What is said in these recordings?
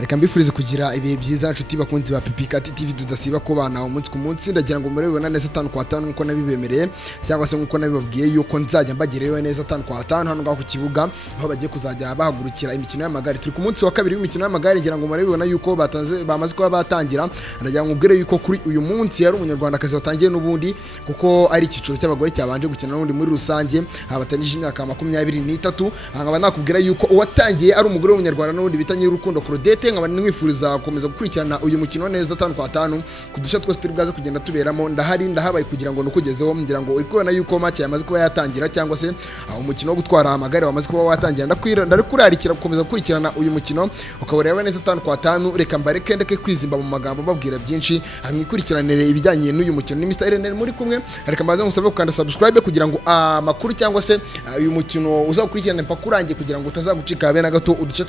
reka mbifurize kugira ibihe byiza nshuti bakunzi ba Pipikati TV tudasiba ko bana umunsi ku munsi ndagira ngo murebe neza 5 kwa 5 nkuko nabibemereye cyangwa se nkuko nabibabwiye yuko nzajya mbagireyo neza 5 kwa 5 hano ngaho ku kibuga aho bagiye kuzajya bahagurukira imikino y'amagare turi ku munsi wa kabiri w'imikino y'amagare ngira ngo murebe yuko bamaze kuba batangira ndagira ngo ubwire yuko kuri uyu munsi yari umunyarwanda kazi watangiye n'ubundi kuko ari ikiciro cy'abagore cyabanje gukina n'undi muri rusange abatanije imyaka 23 nkaba nakubwira yuko uwatangiye ari umugore w'umunyarwanda n'ubundi bitanye urukundo Claudette nkaba nimwifuriza gukomeza gukurikirana uyu mukino neza 5 kwa 5 kudusha twose turi bwaze kugenda tuberamo ndahabaye kugira ngo nukugezeho ngira ngo uri kubona yuko match yamaze kuba yatangira cyangwa se umukino wo gutwara amagare wamaze kuba watangira ndakurarikira gukomeza gukurikirana uyu mukino ukabareba neza 5 kwa 5 reka mbareke ndeke kwizimba mu magambo babwira byinshi hamwikurikiranire ibijyanye n'uyu mukino ni Mr. Irene muri kumwe reka mbaze ngusabe gukanda subscribe kugira ngo amakuru cyangwa se uyu mukino uzakurikirana mpaka urangiye kugira ngo utazagucika habe na gato uduce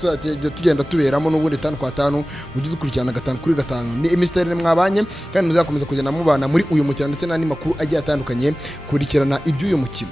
tugenda tuberamo n'ubundi 5 kwa 5 ujye dukurikirana 5 kuri 5 ni Mr. Irene mwabanye kandi muzakomeza kugenda mubana muri uyu mukino ndetse n'andi makuru agiye atandukanye kurikirana iby'uyu mukino.